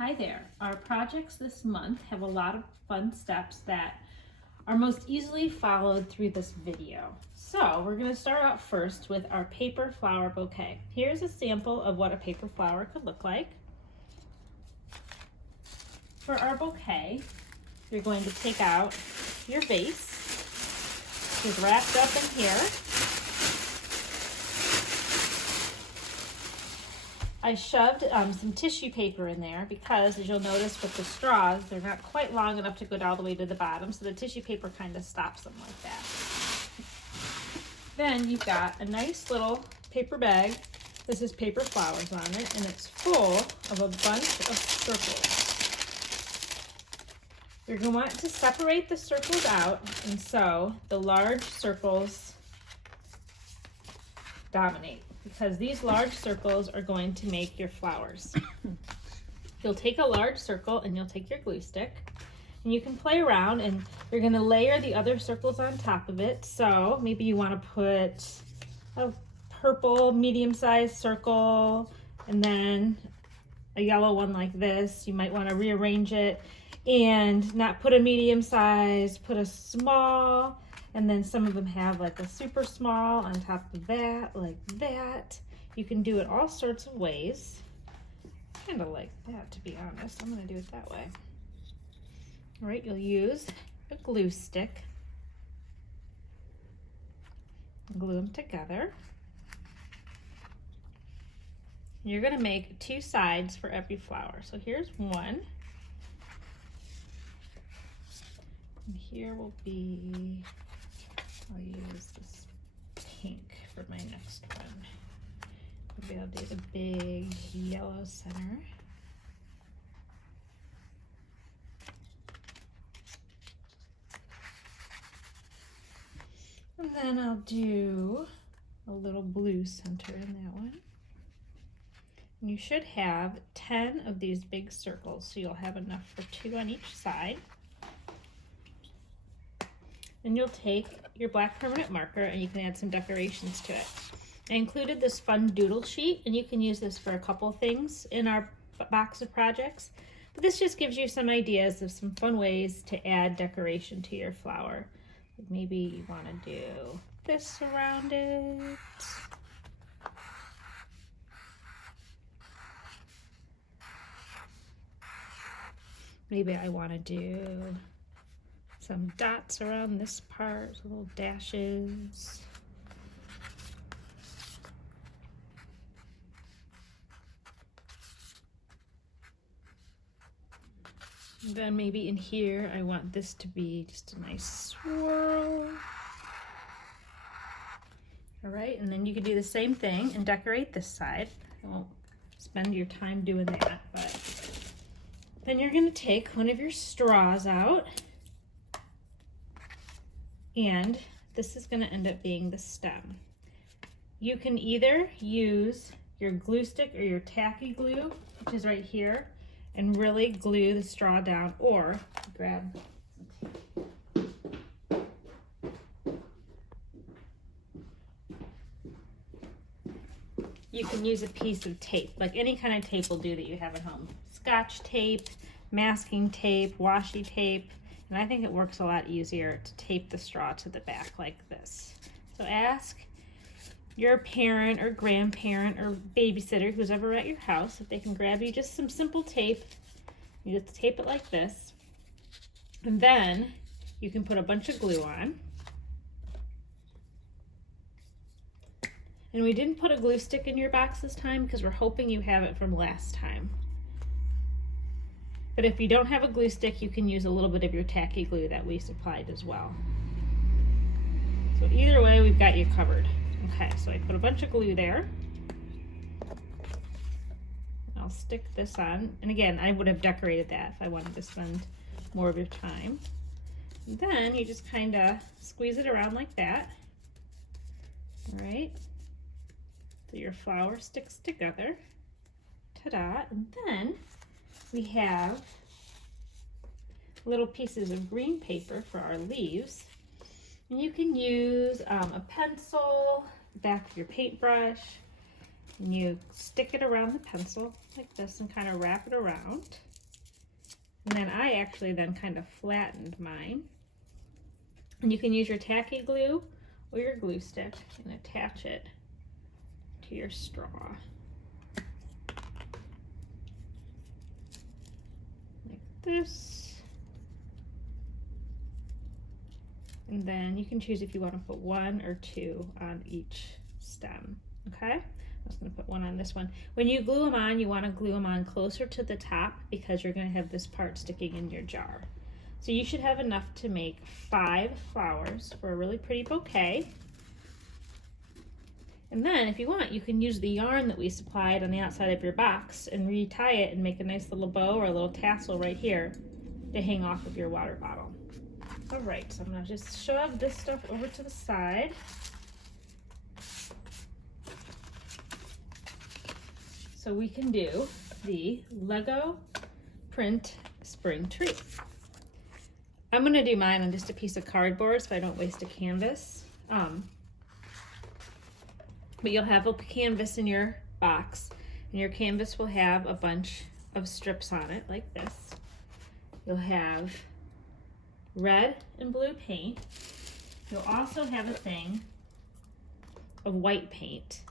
Hi there. Our projects this month have a lot of fun steps that are most easily followed through this video. So we're going to start out first with our paper flower bouquet. Here's a sample of what a paper flower could look like. For our bouquet, you're going to take out your vase. It's wrapped up in here. I shoved some tissue paper in there because, as you'll notice with the straws, they're not quite long enough to go all the way to the bottom, so the tissue paper kind of stops them like that. Then you've got a nice little paper bag. This is paper flowers on it, and it's full of a bunch of circles. You're going to want to separate the circles out, and so the large circles dominate, because these large circles are going to make your flowers. You'll take a large circle and you'll take your glue stick and you can play around, and you're going to layer the other circles on top of it. So maybe you want to put a purple medium-sized circle and then a yellow one like this. You might want to rearrange it and not put a medium size, put a small. And then some of them have like a super small on top of that, like that. You can do it all sorts of ways. Kind of like that, to be honest. I'm going to do it that way. All right, you'll use a glue stick. Glue them together. You're going to make two sides for every flower. So here's one. And here will be, I'll use this pink for my next one. Maybe I'll do the big yellow center. And then I'll do a little blue center in that one. And you should have 10 of these big circles, so you'll have enough for 2 on each side. Then you'll take your black permanent marker and you can add some decorations to it. I included this fun doodle sheet, and you can use this for a couple things in our box of projects. But this just gives you some ideas of some fun ways to add decoration to your flower. Maybe you want to do this around it. Maybe I want to do some dots around this part, little dashes. And then maybe in here, I want this to be just a nice swirl. All right, and then you can do the same thing and decorate this side. I won't spend your time doing that, but then you're gonna take one of your straws out, and this is gonna end up being the stem. You can either use your glue stick or your tacky glue, which is right here, and really glue the straw down, or grab you can use a piece of tape, like any kind of tape will do that you have at home. Scotch tape, masking tape, washi tape, and I think it works a lot easier to tape the straw to the back like this. So ask your parent or grandparent or babysitter, who's ever at your house, if they can grab you just some simple tape. You just tape it like this. And then you can put a bunch of glue on. And we didn't put a glue stick in your box this time because we're hoping you have it from last time. But if you don't have a glue stick, you can use a little bit of your tacky glue that we supplied as well. So either way, we've got you covered. Okay, so I put a bunch of glue there. I'll stick this on. And again, I would have decorated that if I wanted to spend more of your time. And then you just kind of squeeze it around like that. All right. So your flower sticks together. Ta-da. And then we have little pieces of green paper for our leaves. And you can use a pencil, the back of your paintbrush, and you stick it around the pencil like this and kind of wrap it around. And then I actually then kind of flattened mine. And you can use your tacky glue or your glue stick and attach it to your straw. Like this. And then you can choose if you want to put 1 or 2 on each stem, okay? I'm just going to put 1 on this one. When you glue them on, you want to glue them on closer to the top because you're going to have this part sticking in your jar. So you should have enough to make 5 flowers for a really pretty bouquet. And then if you want, you can use the yarn that we supplied on the outside of your box and retie it and make a nice little bow or a little tassel right here to hang off of your water bottle. All right, so I'm gonna just shove this stuff over to the side. So we can do the Lego print spring tree. I'm gonna do mine on just a piece of cardboard so I don't waste a canvas. But you'll have a canvas in your box, and your canvas will have a bunch of strips on it like this. You'll have red and blue paint. You'll also have a thing of white paint.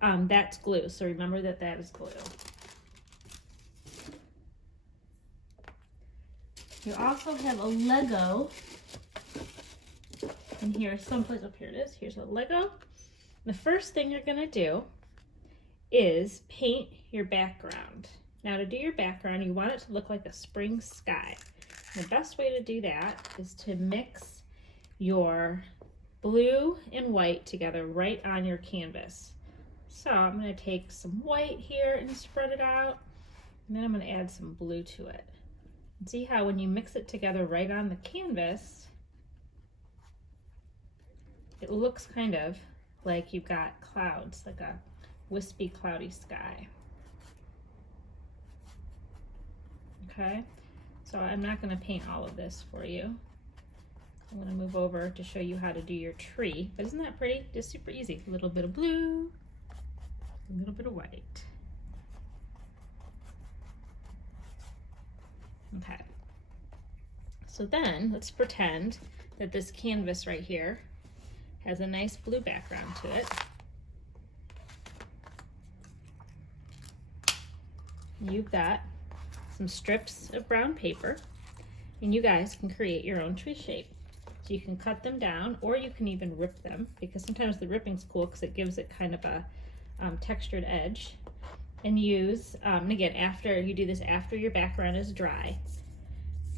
That's glue, so remember that that is glue. You also have a Lego, and here's someplace up here it is. Here's a Lego. The first thing you're gonna do is paint your background. Now to do your background, you want it to look like a spring sky. The best way to do that is to mix your blue and white together right on your canvas. So I'm gonna take some white here and spread it out, and then I'm gonna add some blue to it. And see how when you mix it together right on the canvas, it looks kind of like you've got clouds, like a wispy, cloudy sky. Okay, so I'm not gonna paint all of this for you. I'm gonna move over to show you how to do your tree. But isn't that pretty? Just super easy. A little bit of blue, a little bit of white. Okay, so then let's pretend that this canvas right here has a nice blue background to it. You've got some strips of brown paper, and you guys can create your own tree shape. So you can cut them down, or you can even rip them, because sometimes the ripping's cool because it gives it kind of a textured edge. And use, and again, after you do this after your background is dry.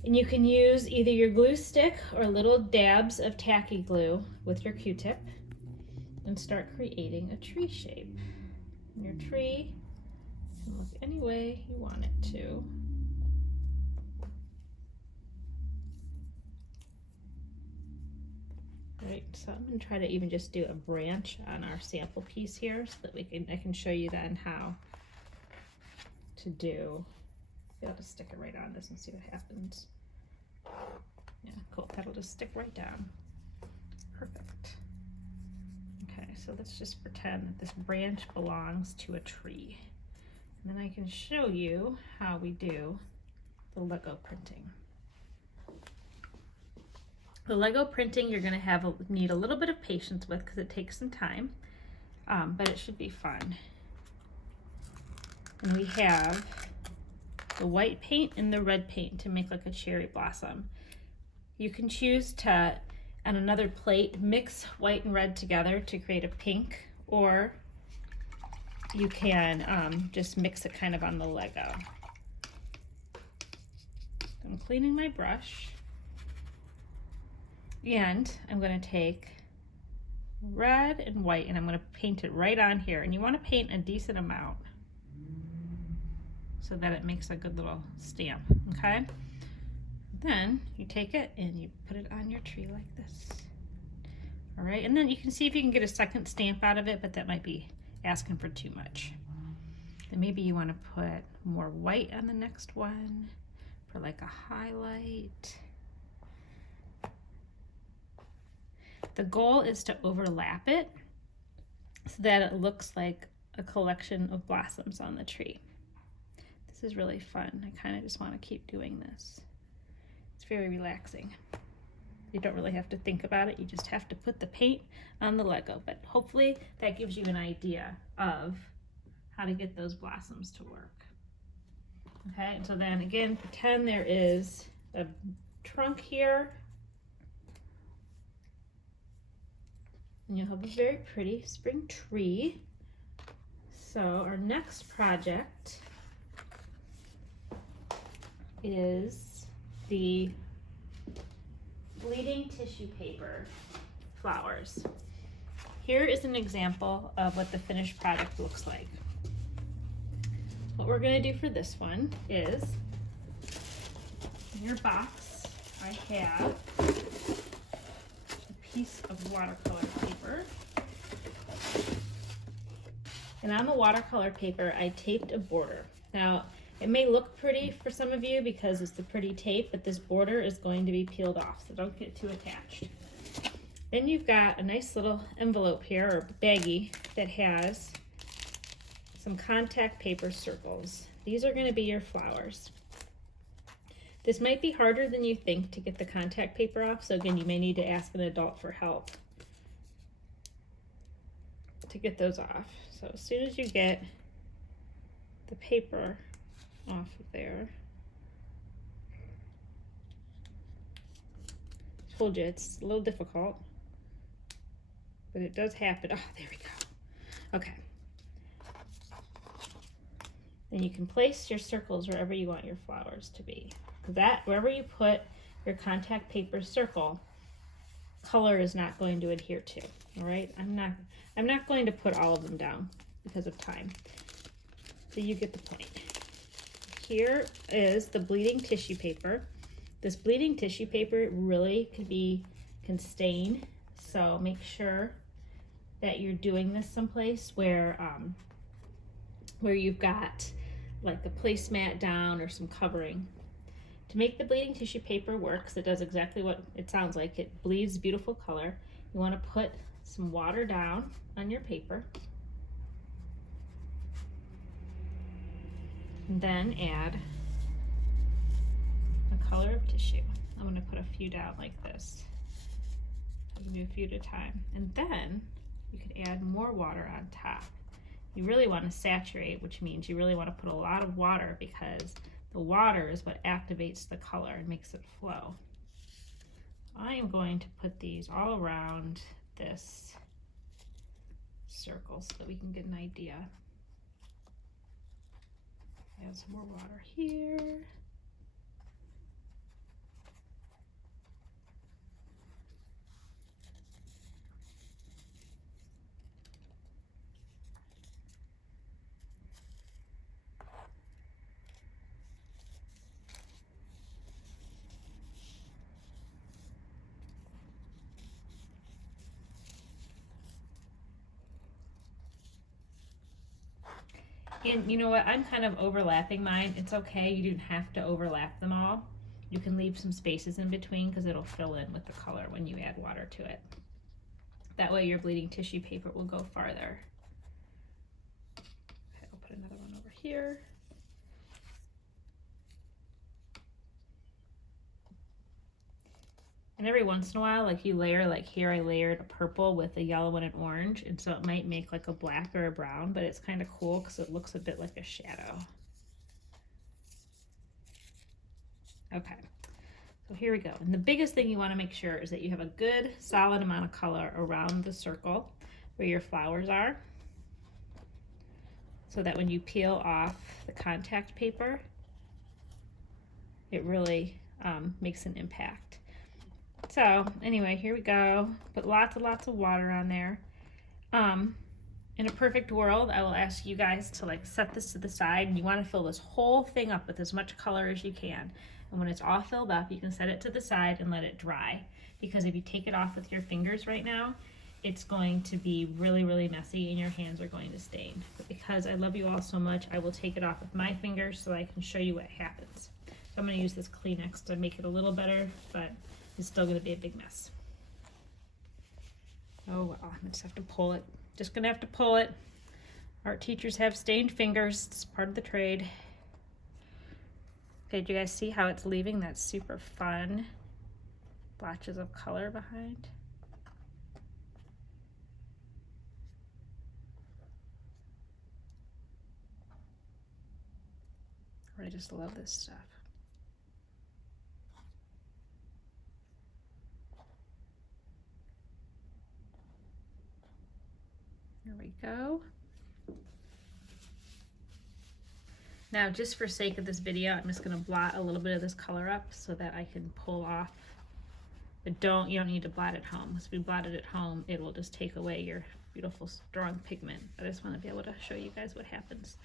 And you can use either your glue stick or little dabs of tacky glue with your Q-tip and start creating a tree shape. And your tree can look any way you want it to. Right, so I'm going to try to even just do a branch on our sample piece here so that I can show you then how to do. I'll just stick it right on this and see what happens. Yeah, cool. That'll just stick right down. Perfect. Okay, so let's just pretend that this branch belongs to a tree. And then I can show you how we do the Lego printing. The Lego printing you're going to need a little bit of patience with because it takes some time, but it should be fun. And we have the white paint and the red paint to make like a cherry blossom. You can choose to, on another plate, mix white and red together to create a pink, or you can just mix it kind of on the Lego. I'm cleaning my brush, and I'm going to take red and white and I'm going to paint it right on here. And you want to paint a decent amount so that it makes a good little stamp, okay? Then you take it and you put it on your tree like this. All right, and then you can see if you can get a second stamp out of it, but that might be asking for too much. Then maybe you want to put more white on the next one for like a highlight. The goal is to overlap it so that it looks like a collection of blossoms on the tree. This is really fun. I kind of just want to keep doing this. It's very relaxing. You don't really have to think about it. You just have to put the paint on the Lego. But hopefully that gives you an idea of how to get those blossoms to work. Okay, and so then again, pretend there is a trunk here. And you'll have a very pretty spring tree. So our next project is the bleeding tissue paper flowers. Here is an example of what the finished product looks like. What we're going to do for this one is, in your box, I have a piece of watercolor paper. And on the watercolor paper, I taped a border. Now, it may look pretty for some of you because it's the pretty tape, but this border is going to be peeled off, so don't get too attached. Then you've got a nice little envelope here, or baggie, that has some contact paper circles. These are going to be your flowers. This might be harder than you think to get the contact paper off, so again, you may need to ask an adult for help to get those off. So as soon as you get the paper off of there, I told you it's a little difficult, but it does happen. Oh, there we go. Okay. Then you can place your circles wherever you want your flowers to be. That, wherever you put your contact paper circle, color is not going to adhere to. All right, I'm not going to put all of them down because of time. So you get the point. Here is the bleeding tissue paper. This bleeding tissue paper really can stain. So make sure that you're doing this someplace where you've got like a placemat down or some covering. To make the bleeding tissue paper work, because it does exactly what it sounds like, it bleeds beautiful color, you want to put some water down on your paper. And then add a color of tissue. I'm going to put a few down like this. I'm going to do a few at a time. And then you could add more water on top. You really want to saturate, which means you really want to put a lot of water because the water is what activates the color and makes it flow. I am going to put these all around this circle so that we can get an idea. Add some more water here. And you know what, I'm kind of overlapping mine. It's okay, you didn't have to overlap them all. You can leave some spaces in between because it'll fill in with the color when you add water to it. That way your bleeding tissue paper will go farther. Okay, I'll put another one over here. And every once in a while, like you layer, like here I layered a purple with a yellow and an orange, and so it might make like a black or a brown, but it's kind of cool because it looks a bit like a shadow. Okay, so here we go. And the biggest thing you want to make sure is that you have a good solid amount of color around the circle where your flowers are, so that when you peel off the contact paper, it really makes an impact. So anyway, here we go. Put lots and lots of water on there. In a perfect world, I will ask you guys to like set this to the side, and you want to fill this whole thing up with as much color as you can. And when it's all filled up, you can set it to the side and let it dry. Because if you take it off with your fingers right now, it's going to be really, really messy and your hands are going to stain. But because I love you all so much, I will take it off with my fingers so I can show you what happens. So I'm going to use this Kleenex to make it a little better, but it's still going to be a big mess. Oh well, I just have to pull it. Just going to have to pull it. Art teachers have stained fingers. It's part of the trade. Okay, do you guys see how it's leaving that super fun blotches of color behind? I just love this stuff. There we go. Now, just for sake of this video, I'm just going to blot a little bit of this color up so that I can pull off. But you don't need to blot at home. Because if you blot it at home, it will just take away your beautiful, strong pigment. I just want to be able to show you guys what happens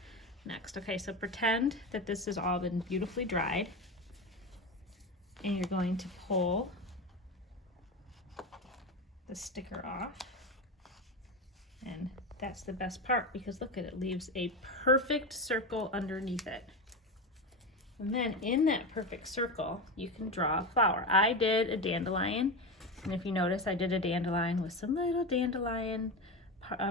next. Okay, so pretend that this has all been beautifully dried. And you're going to pull the sticker off. And that's the best part because look at it, leaves a perfect circle underneath it. And then in that perfect circle, you can draw a flower. I did a dandelion, and if you notice, I did a dandelion with some little dandelion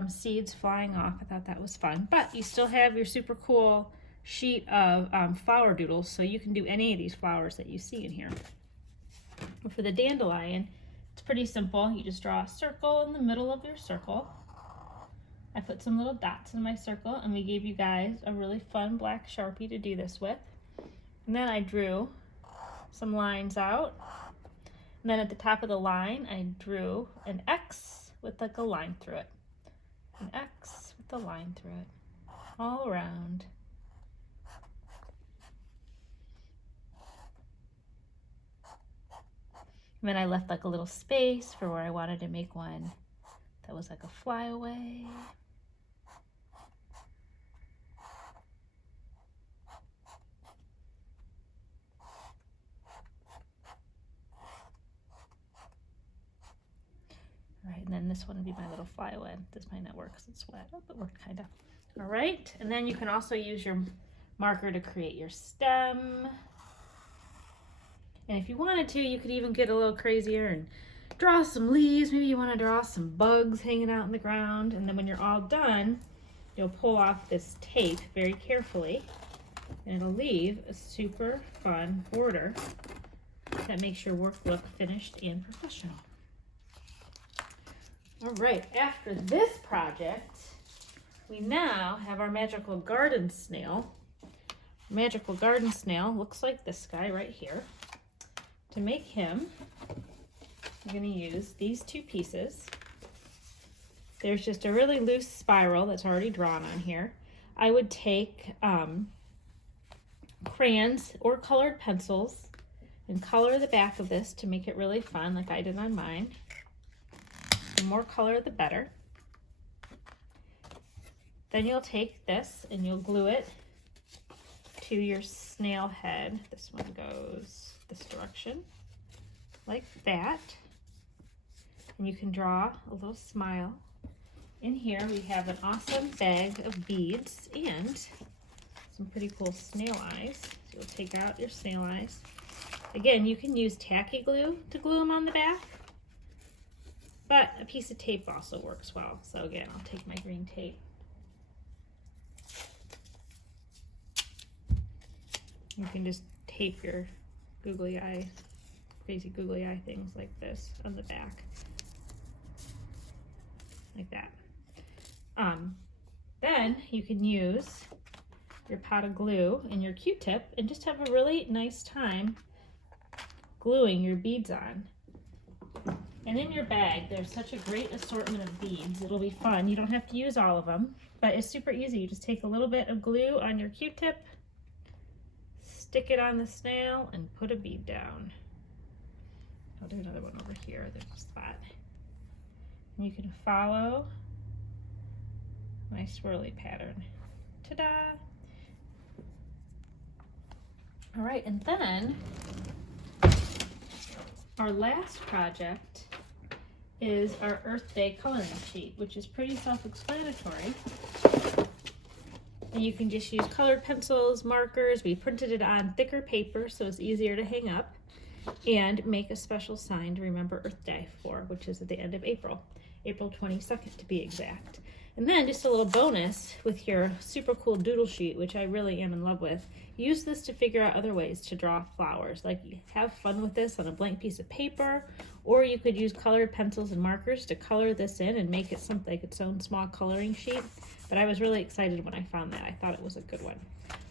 seeds flying off. I thought that was fun, but you still have your super cool sheet of flower doodles, so you can do any of these flowers that you see in here. But for the dandelion, it's pretty simple. You just draw a circle in the middle of your circle. I put some little dots in my circle, and we gave you guys a really fun black Sharpie to do this with. And then I drew some lines out. And then at the top of the line, I drew an X with like a line through it. An X with a line through it, all around. And then I left like a little space for where I wanted to make one that was like a flyaway. All right, and then this one would be my little flyaway. This might not work because it's wet, but it worked kind of. All right, and then you can also use your marker to create your stem. And if you wanted to, you could even get a little crazier and draw some leaves. Maybe you want to draw some bugs hanging out in the ground. And then when you're all done, you'll pull off this tape very carefully, and it'll leave a super fun border that makes your work look finished and professional. All right, after this project, we now have our magical garden snail. Magical garden snail looks like this guy right here. To make him, I'm going to use these two pieces. There's just a really loose spiral that's already drawn on here. I would take crayons or colored pencils and color the back of this to make it really fun, like I did on mine. The more color, the better. Then you'll take this and you'll glue it to your snail head. This one goes this direction, like that. And you can draw a little smile. In here we have an awesome bag of beads and some pretty cool snail eyes. So you'll take out your snail eyes. Again, you can use tacky glue to glue them on the back, but a piece of tape also works well. So again, I'll take my green tape. You can just tape your googly eye, crazy googly eye things like this on the back. Like that. Then you can use your pot of glue and your Q-tip and just have a really nice time gluing your beads on. And in your bag, there's such a great assortment of beads. It'll be fun. You don't have to use all of them, but it's super easy. You just take a little bit of glue on your Q-tip, stick it on the snail, and put a bead down. I'll do another one over here. There's a spot. And you can follow my swirly pattern. Ta-da! All right, and then our last project is our Earth Day coloring sheet, which is pretty self-explanatory. And you can just use colored pencils, markers. We printed it on thicker paper so it's easier to hang up, and make a special sign to remember Earth Day for, which is at the end of April, April 22nd to be exact. And then just a little bonus with your super cool doodle sheet, which I really am in love with. Use this to figure out other ways to draw flowers. Like, have fun with this on a blank piece of paper, or you could use colored pencils and markers to color this in and make it something like its own small coloring sheet. But I was really excited when I found that. I thought it was a good one.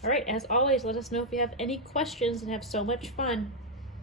All right, as always, let us know if you have any questions and have so much fun.